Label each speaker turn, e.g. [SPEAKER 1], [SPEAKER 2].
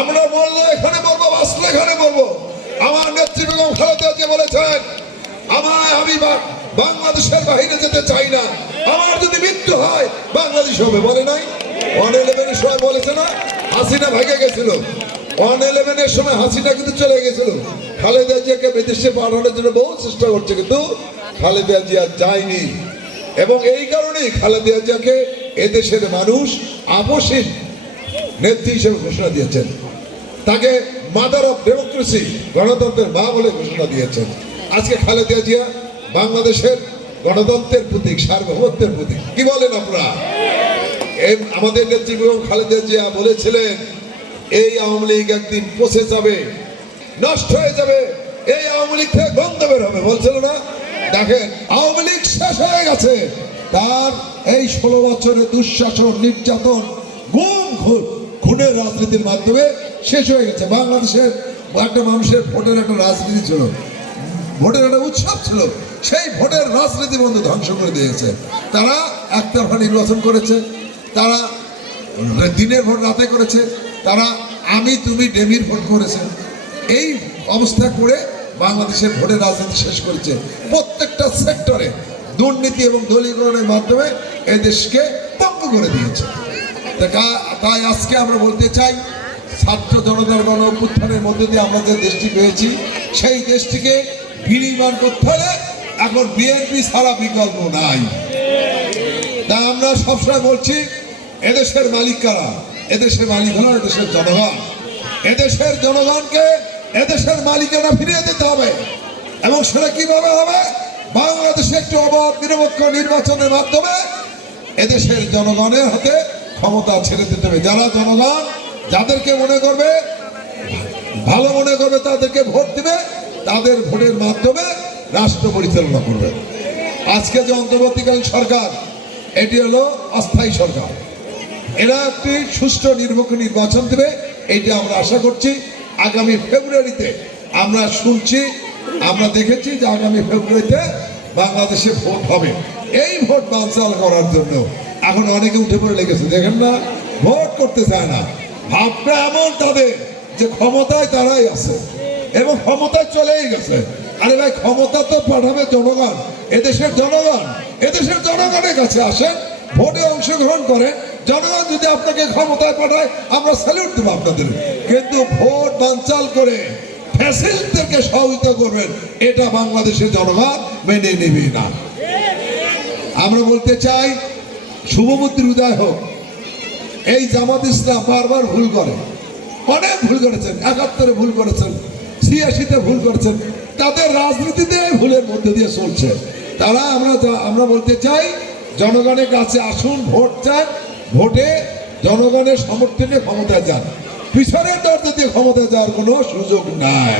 [SPEAKER 1] আমরা বললে এখানে বলব বাঁচলে এখানে বলব। আমার নেত্রী বেগম খালেদা যে বলেছেন আমার আমি বাংলাদেশের বাইরে যেতে চাই না। আমার যদি মৃত্যু হয়, বাংলাদেশ হবে, বলে নাই? ওয়ান ইলেভেনের সময় বলেছে না, হাসিনা ভাগে গেছিল। ওয়ান ইলেভেনের সময় হাসিনা কিন্তু চলে গেছিল। খালেদা জিয়াকে বিদেশে পাঠানোর জন্য বহু চেষ্টা করছে, কিন্তু খালেদা জিয়া যায়নি। এবং এই কারণেই খালেদা জিয়াকে এদেশের মানুষ আপসীন নেত্রী হিসেবে ঘোষণা দিয়েছেন। তাকে মাদার অফ ডেমোক্রেসি গণতন্ত্রের মা বলে ঘোষণা দিয়েছেন। আজকে খালেদা জিয়া বাংলাদেশের গণতন্ত্রের প্রতীক, সার্বভৌমত্বের প্রতীক। কি বলেন আপনারা? আমাদের নেত্রী খালেদা জিয়া বলেছিলেন, এই আওয়ামী লীগ একদিন পচে যাবে, নষ্ট হয়ে যাবে, এই আওয়ামী লীগ থেকে গন্ধ বের হবে। বলছিল না? দেখেন, আওয়ামী লীগ শেষ হয়ে গেছে। তার এই ষোলো বছরের দুঃশাসন, নির্যাতন, গুম, খুন, খুনের রাজনীতির মাধ্যমে শেষ হয়ে গেছে। বাংলাদেশের একটা মানুষের ভোটের একটা রাজনীতি ছিল ভোটের একটা উৎসব ছিল। সেই ভোটের রাজনীতি বন্ধু ধ্বংস করে দিয়েছে। তারা একতরফা নির্বাচন করেছে। তারা দিনের ভোট রাতে করেছে। তারা আমি, তুমি, ডেমির ভোট করেছে। এই অবস্থা করে বাংলাদেশের ভোটের রাজনীতি শেষ করেছে। প্রত্যেকটা সেক্টরে দুর্নীতি এবং দলীয়করণের মাধ্যমে এই দেশকে পঙ্গু করে দিয়েছে। তাই আজকে আমরা বলতে চাই ছাত্র জনতার গণ অভ্যুত্থানের মধ্যে দিয়ে আমরা যে দেশটি পেয়েছি, সেই দেশটিকে বিনির্মাণ করতে হলে এখন বিএনপি ছাড়া বিকল্প নাই। তা আমরা সবসময় বলছি, এদেশের মালিক কারা? এদেশের মালিক হলো এদেশের জনগণ। এদেশের জনগণকে এদেশের মালিকানা ফিরিয়ে দিতে হবে। এবং সেটা কীভাবে হবে? বাংলাদেশে একটি অবাধ নিরপেক্ষ নির্বাচনের মাধ্যমে এদেশের জনগণের হাতে ক্ষমতা ছেড়ে দিতে হবে। যারা জনগণ যাদেরকে মনে করবে, ভালো মনে করবে, তাদেরকে ভোট দিবে, তাদের ভোটের মাধ্যমে রাষ্ট্র পরিচালনা করবে। আজকে যে অন্তর্বর্তীকালীন সরকার, এটি হলো অস্থায়ী সরকার। এরা একটি সুষ্ঠু নির্বাচন নির্বাচন দেবে এইটা আমরা আশা করছি। আগামী ফেব্রুয়ারিতে আমরা শুনছি, আমরা দেখেছি যে আগামী ফেব্রুয়ারিতে বাংলাদেশে ভোট হবে। এই ভোট বানচাল করার জন্য এখন অনেকে উঠে পড়ে লেগেছে, দেখেন না, ভোট করতে চায় না। ভাবটা এমন তাদের যে ক্ষমতায় তারাই আছে এবং ক্ষমতায় চলেই গেছে। আরে ভাই, ক্ষমতা তো পাঠাবে জনগণ, এদেশের জনগণ, এদেশের জনগণের কাছে আসেন, ভোটে অংশগ্রহণ করেন। জনগণ যদি আপনাকে ক্ষমতায় পাঠায়, আমরা স্যালুট দেবো আপনাদের। কিন্তু ভোট বানচাল করে ফ্যাসিস্টদেরকে সহযোগিতা করবেন, এটা বাংলাদেশের জনগণ মেনে নেবে না। আমরা বলতে চাই শুভবুদ্ধির উদয় হোক এই জামাত ইসলাম বারবার ভুল করে। অনেক ভুল করেছেন, একাত্তরে ভুল করেছেন, ছিয়াশিতে ভুল করেছেন। তাদের রাজনীতিতে ভুলের মধ্যে দিয়ে চলছে। তারা আমরা আমরা বলতে চাই, জনগণের কাছে আসুন, ভোট চান, ভোটে জনগণের সমর্থনে ক্ষমতায় যান। পিছনের দরজা দিয়ে ক্ষমতায় যাওয়ার কোনো সুযোগ নাই।